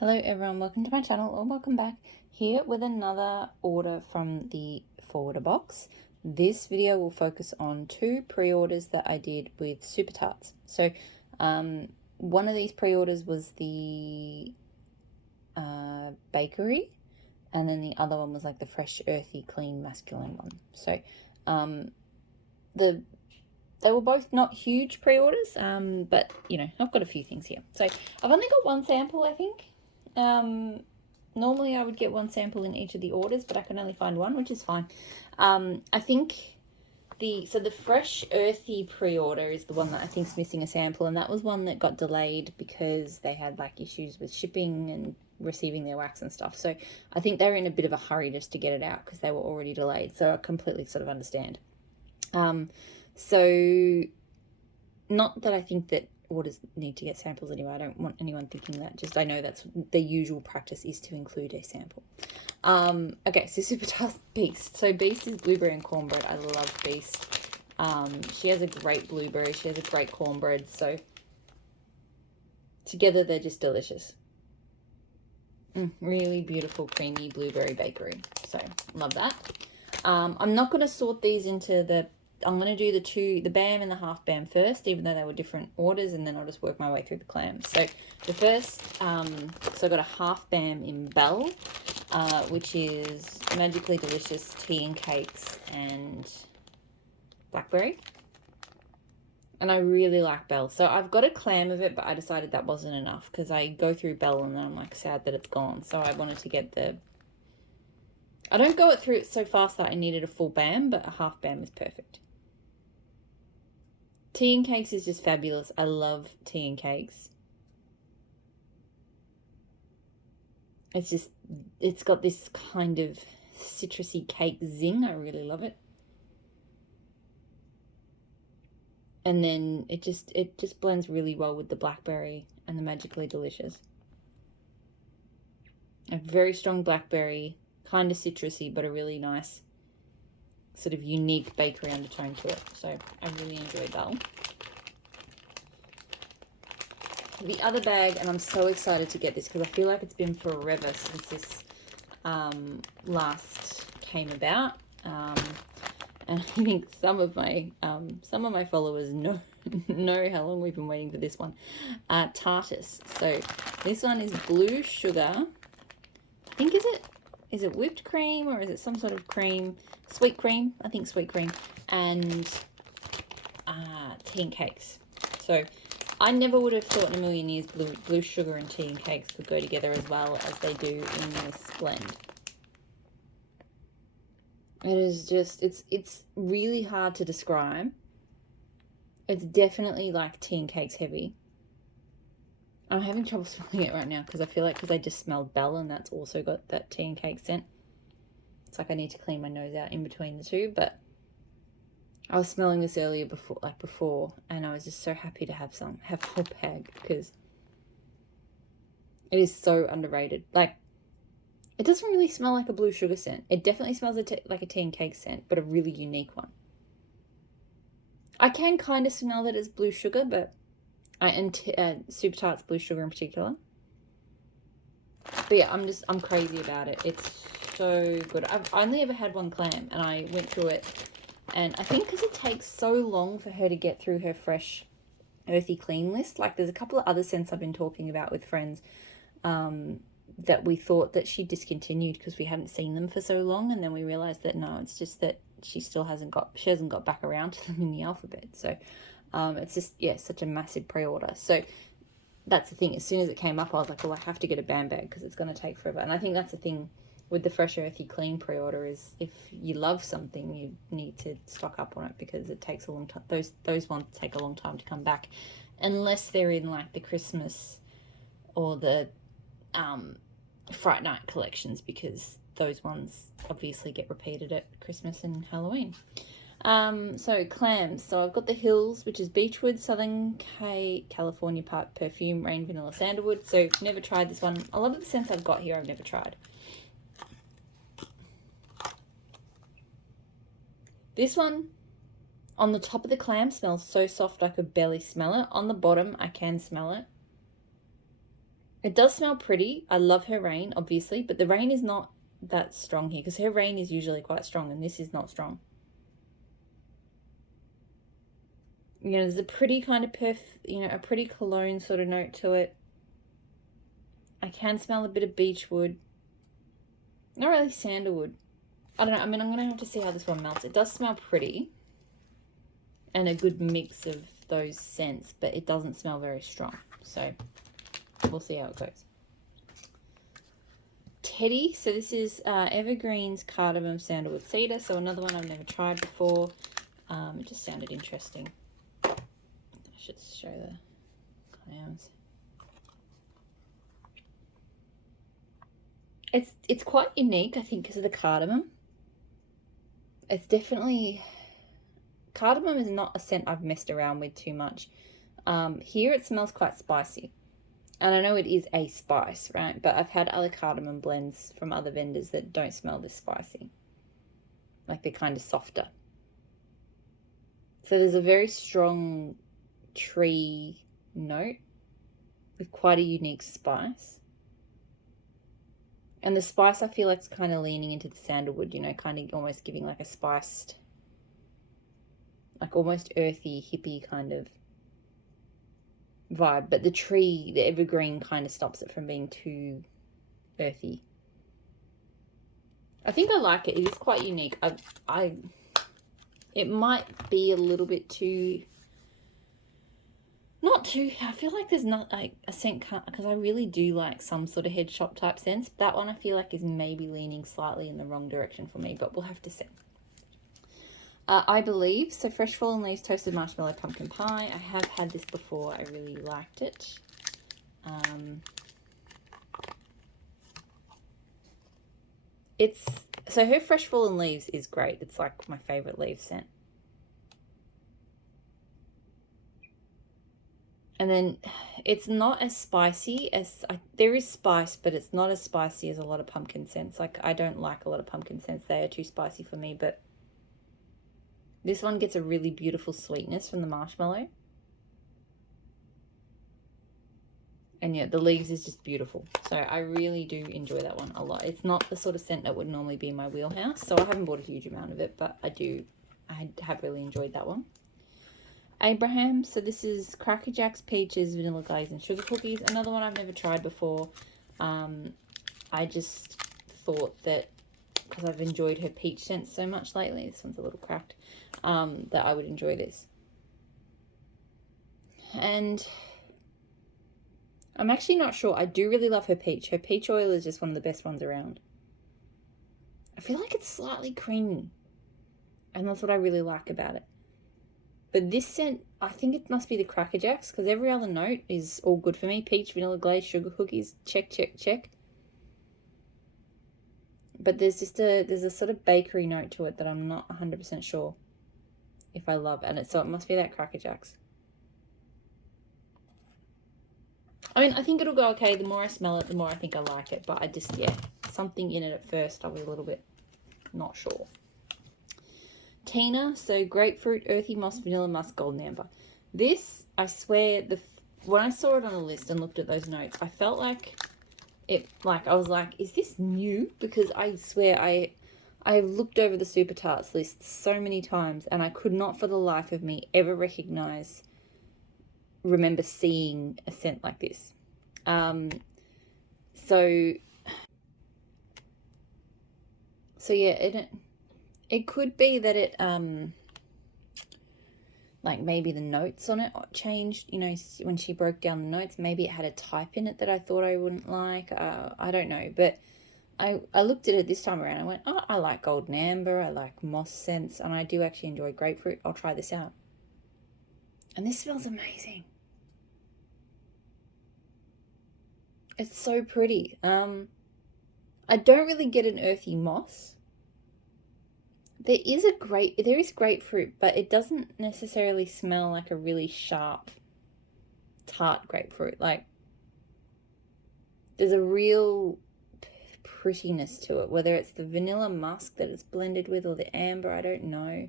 Hello everyone, welcome to my channel or welcome back. Here with another order from the forwarder box. This video will focus on two pre-orders that I did with Super Tarts. So one of these pre-orders was the bakery, and then the other one was like the fresh, earthy, clean, masculine one. So they were both not huge pre-orders, but you know, I've got a few things here. So I've only got one sample, I think. Normally I would get one sample in each of the orders, but I can only find one, which is fine. I think the fresh earthy pre-order is the one that I think is missing a sample, and that was one that got delayed because they had like issues with shipping and receiving their wax and stuff. So I think they're in a bit of a hurry just to get it out because they were already delayed. So I completely sort of understand. So not that I think that orders need to get samples anyway. I don't want anyone thinking that. Just I know that's the usual practice is to include a sample. Okay, so Super Tarts Beast. So Beast is blueberry and cornbread. I love Beast. She has a great blueberry. She has a great cornbread. So together they're just delicious. Really beautiful, creamy blueberry bakery. So love that. I'm not going to sort these into the... I'm going to do the BAM and the half BAM first, even though they were different orders, and then I'll just work my way through the clams. So the first, so I got a half BAM in Bell, which is magically delicious tea and cakes and blackberry. And I really like Bell. So I've got a clam of it, but I decided that wasn't enough because I go through Bell and then I'm like sad that it's gone. So I wanted to get the... I don't go through it so fast that I needed a full BAM, but a half BAM is perfect. Tea and cakes is just fabulous. I love tea and cakes. It's got this kind of citrusy cake zing. I really love it. And then it just blends really well with the blackberry and the magically delicious. A very strong blackberry, kind of citrusy, but a really nice sort of unique bakery undertone to it. So I really enjoyed that one. The other bag, and I'm so excited to get this because I feel like it's been forever since this last came about. And I think some of my followers know how long we've been waiting for this one. Tarts. So this one is blue sugar. I think is it whipped cream or is it some sort of cream? Sweet cream, I think sweet cream, and tea and cakes. So I never would have thought in a million years blue sugar and tea and cakes could go together as well as they do in this blend. It is just, it's really hard to describe. It's definitely like tea and cakes heavy. I'm having trouble smelling it right now because I feel like because I just smelled Bell and that's also got that tea and cake scent. It's like I need to clean my nose out in between the two, but I was smelling this earlier before, and I was just so happy to have a whole bag because it is so underrated. Like, it doesn't really smell like a blue sugar scent. It definitely smells like a tea and cake scent, but a really unique one. I can kind of smell it as blue sugar, but Super Tarts blue sugar in particular. But yeah, I'm crazy about it. It's so good. I've only ever had one clam, and I went through it, and I think because it takes so long for her to get through her fresh, earthy, clean list. Like there's a couple of other scents I've been talking about with friends, that we thought that she discontinued because we hadn't seen them for so long, and then we realized that no, it's just that she hasn't got back around to them in the alphabet. So it's just, yeah, such a massive pre-order. So that's the thing. As soon as it came up, I was like, well, I have to get a BAM bag because it's going to take forever. And I think that's the thing with the fresh, earthy, clean pre-order is if you love something, you need to stock up on it because it takes a long time. Those ones take a long time to come back, unless they're in like the Christmas or the Fright Night collections, because those ones obviously get repeated at Christmas and Halloween. So clams. So I've got the Hills, which is Beechwood, Southern California Part Perfume, Rain Vanilla Sandalwood. So never tried this one. A lot of the scents I've got here I've never tried. This one on the top of the clam smells so soft I could barely smell it. On the bottom I can smell it. It does smell pretty. I love her rain, obviously, but the rain is not that strong here because her rain is usually quite strong and this is not strong. You know, there's a pretty kind of a pretty cologne sort of note to it. I can smell a bit of beechwood. Not really sandalwood. I don't know. I mean, I'm going to have to see how this one melts. It does smell pretty and a good mix of those scents, but it doesn't smell very strong. So we'll see how it goes. Teddy. So this is Evergreens, Cardamom, Sandalwood, Cedar. So another one I've never tried before. It just sounded interesting. I should show the clams. It's quite unique, I think, because of the cardamom. It's definitely... Cardamom is not a scent I've messed around with too much. Here it smells quite spicy. And I know it is a spice, right? But I've had other cardamom blends from other vendors that don't smell this spicy. Like they're kind of softer. So there's a very strong tree note with quite a unique spice. And the spice I feel like is kind of leaning into the sandalwood, you know, kind of almost giving like a spiced, like almost earthy, hippie kind of vibe. But the tree, the evergreen kind of stops it from being too earthy. I think I like it. It is quite unique. It might be a little bit too... Not too... I feel like there's not like a scent... Because I really do like some sort of head shop type scents. That one I feel like is maybe leaning slightly in the wrong direction for me. But we'll have to see. I Believe. So Fresh Fallen Leaves Toasted Marshmallow Pumpkin Pie. I have had this before. I really liked it. So her Fresh Fallen Leaves is great. It's like my favorite leaf scent. And then it's not as spicy as... there is spice, but it's not as spicy as a lot of pumpkin scents. Like, I don't like a lot of pumpkin scents. They are too spicy for me, but this one gets a really beautiful sweetness from the marshmallow. And yeah, the leaves is just beautiful. So I really do enjoy that one a lot. It's not the sort of scent that would normally be in my wheelhouse. So I haven't bought a huge amount of it, but I have really enjoyed that one. Abraham. So this is Cracker Jacks, Peaches, Vanilla Glaze, and Sugar Cookies. Another one I've never tried before. I just thought that because I've enjoyed her peach scent so much lately, this one's a little cracked, that I would enjoy this. And I'm actually not sure. I do really love her peach. Her peach oil is just one of the best ones around. I feel like it's slightly creamy, and that's what I really like about it. But this scent, I think it must be the Cracker Jacks, because every other note is all good for me. Peach, Vanilla Glaze, Sugar Cookies, check, check, check. But there's a sort of bakery note to it that I'm not 100% sure if I love. And so it must be that Cracker Jacks. I mean, I think it'll go okay. The more I smell it, the more I think I like it. But I just, yeah, something in it at first, I was a little bit not sure. Tina, so Grapefruit, Earthy Moss, Vanilla Musk, Golden Amber. This, I swear, when I saw it on the list and looked at those notes, I felt like I was like, is this new? Because I swear I have looked over the Super Tarts list so many times and I could not for the life of me ever remember seeing a scent like this. So yeah, it could be that it, like maybe the notes on it changed, you know, when she broke down the notes. Maybe it had a type in it that I thought I wouldn't like. I don't know. But I looked at it this time around. I went, oh, I like Golden Amber. I like moss scents. And I do actually enjoy grapefruit. I'll try this out. And this smells amazing. It's so pretty. I don't really get an earthy moss. There is grapefruit, but it doesn't necessarily smell like a really sharp, tart grapefruit. Like, there's a real prettiness to it, whether it's the vanilla musk that it's blended with or the amber, I don't know.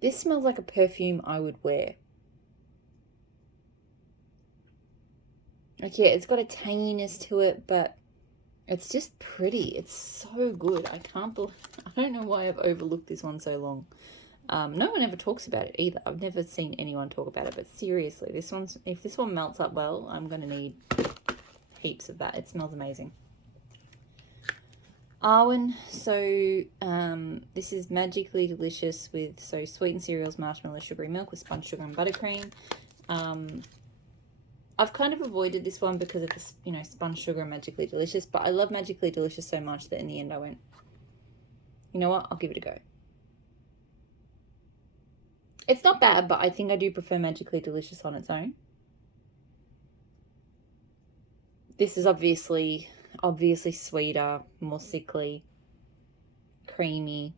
This smells like a perfume I would wear. Like, yeah, it's got a tanginess to it, but it's just pretty. It's so good. I don't know why I've overlooked this one so long. No one ever talks about it either. I've never seen anyone talk about it, but seriously, if this one melts up well, I'm going to need heaps of that. It smells amazing. Arwen, so this is magically delicious with sweetened cereals, marshmallow, sugary milk with spun sugar and buttercream. I've kind of avoided this one because of the, spun sugar and magically delicious, but I love magically delicious so much that in the end I went, you know what, I'll give it a go. It's not bad, but I think I do prefer magically delicious on its own. This is obviously sweeter, more sickly, creamy.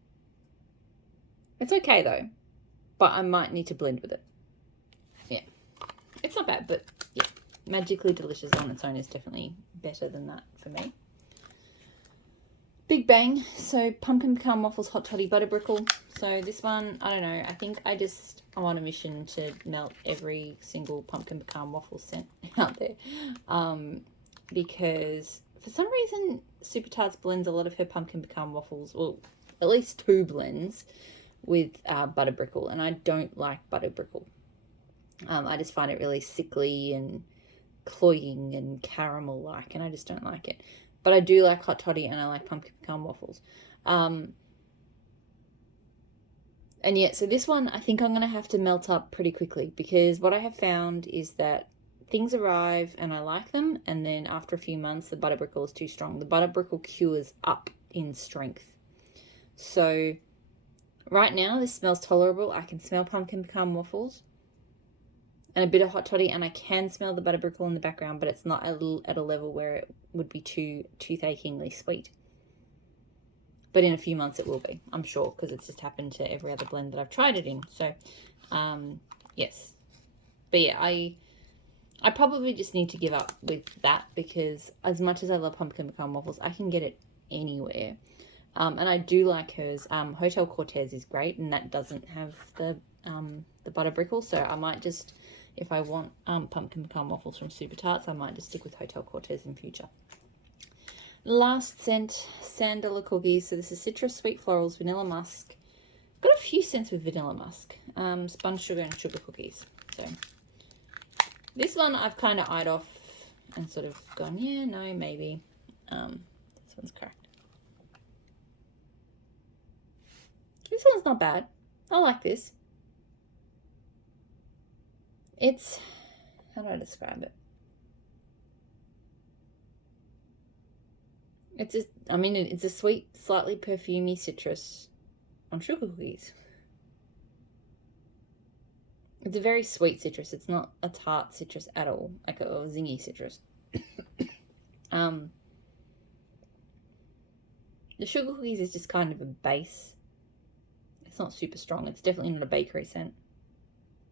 It's okay though, but I might need to blend with it. Yeah, it's not bad, but yeah, magically delicious on its own is definitely better than that for me. Big Bang, so pumpkin pecan waffles, hot toddy butter brickle. So this one, I don't know, I think I'm on a mission to melt every single pumpkin pecan waffle scent out there. Because for some reason Super Tarts blends a lot of her pumpkin pecan waffles, well, at least 2 blends with butter brickle, and I don't like butter brickle. I just find it really sickly and cloying and caramel like, and I just don't like it. But I do like hot toddy and I like pumpkin pecan waffles. And yeah, so this one I think I'm going to have to melt up pretty quickly, because what I have found is that things arrive and I like them, and then after a few months the butter brickle is too strong. The butter brickle cures up in strength. So right now this smells tolerable. I can smell pumpkin pecan waffles and a bit of hot toddy, and I can smell the butter brickle in the background, but it's not at a level where it would be too toothacheingly sweet. But in a few months it will be, I'm sure, because it's just happened to every other blend that I've tried it in. So yes, but yeah, I probably just need to give up with that, because as much as I love pumpkin pecan waffles, I can get it anywhere. And I do like hers. Hotel Cortez is great, and that doesn't have the butter brickle. So I might just, if I want pumpkin pecan waffles from Super Tarts, I might just stick with Hotel Cortez in future. Last scent, Sandal Cookies. So this is citrus, sweet florals, vanilla musk. Got a few scents with vanilla musk. Spun sugar and sugar cookies. So this one I've kind of eyed off and sort of gone, yeah, no, maybe. This one's cracked. This one's not bad. I like this. It's, how do I describe it? It's just, I mean, it's a sweet, slightly perfumey citrus on sugar cookies. It's a very sweet citrus. It's not a tart citrus at all, like a zingy citrus. The sugar cookies is just kind of a base. It's not super strong. It's definitely not a bakery scent,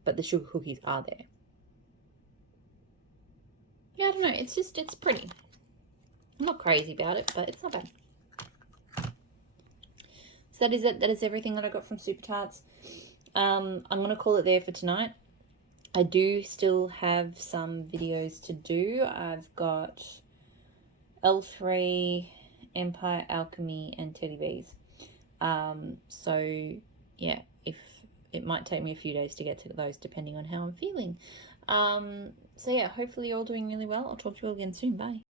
but the sugar cookies are there. Yeah, I don't know. It's pretty. I'm not crazy about it, but it's not bad. So that is it. That is everything that I got from Super Tarts. I'm going to call it there for tonight. I do still have some videos to do. I've got L3, Empire Alchemy, and Teddy Bees. So yeah, if it might take me a few days to get to those depending on how I'm feeling. So yeah, hopefully you're all doing really well. I'll talk to you all again soon. Bye.